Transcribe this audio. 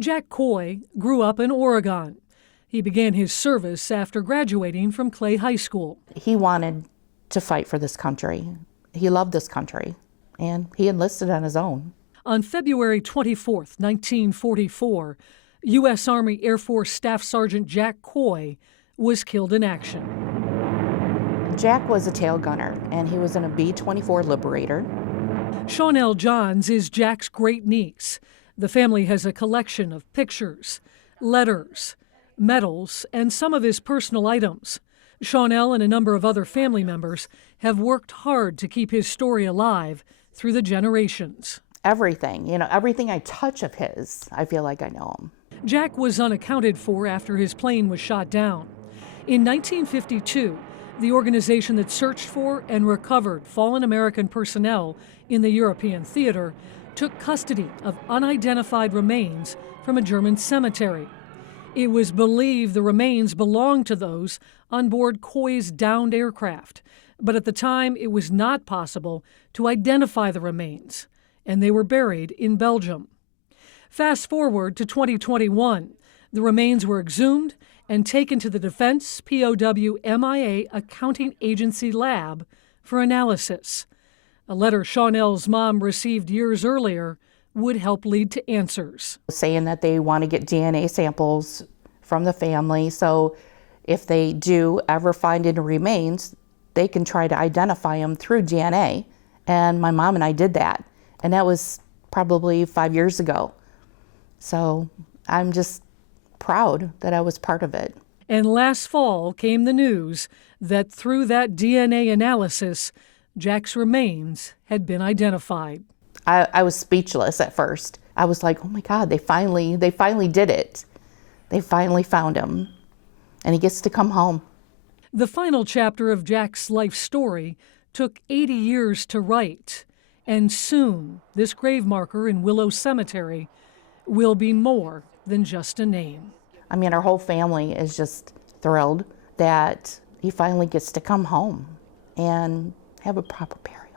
Jack Coy grew up in Oregon. He began his service after graduating from Clay High School. He wanted to fight for this country. He loved this country, and he enlisted on his own. On February 24, 1944, U.S. Army Air Force Staff Sergeant Jack Coy was killed in action. Jack was a tail gunner, and he was in a B-24 Liberator. Shawnell Johns is Jack's great niece. The family has a collection of pictures, letters, medals, and some of his personal items. Shawnell and a number of other family members have worked hard to keep his story alive through the generations. Everything, everything I touch of his, I feel like I know him. Jack was unaccounted for after his plane was shot down. In 1952, the organization that searched for and recovered fallen American personnel in the European theater took custody of unidentified remains from a German cemetery. It was believed the remains belonged to those on board Coy's downed aircraft, but at the time it was not possible to identify the remains, and they were buried in Belgium. Fast forward to 2021, the remains were exhumed and taken to the Defense POW MIA Accounting Agency lab for analysis. A letter Shawnell's mom received years earlier would help lead to answers. Saying that they want to get DNA samples from the family, so if they do ever find any remains, they can try to identify them through DNA. And my mom and I did that, and that was probably 5 years ago. So I'm just proud that I was part of it. And last fall came the news that through that DNA analysis, Jack's remains had been identified. I was speechless at first. I was like, oh my God, they finally did it. They finally found him, and he gets to come home. The final chapter of Jack's life story took 80 years to write, and soon this grave marker in Willow Cemetery will be more than just a name. I mean, our whole family is just thrilled that he finally gets to come home and have a proper burial.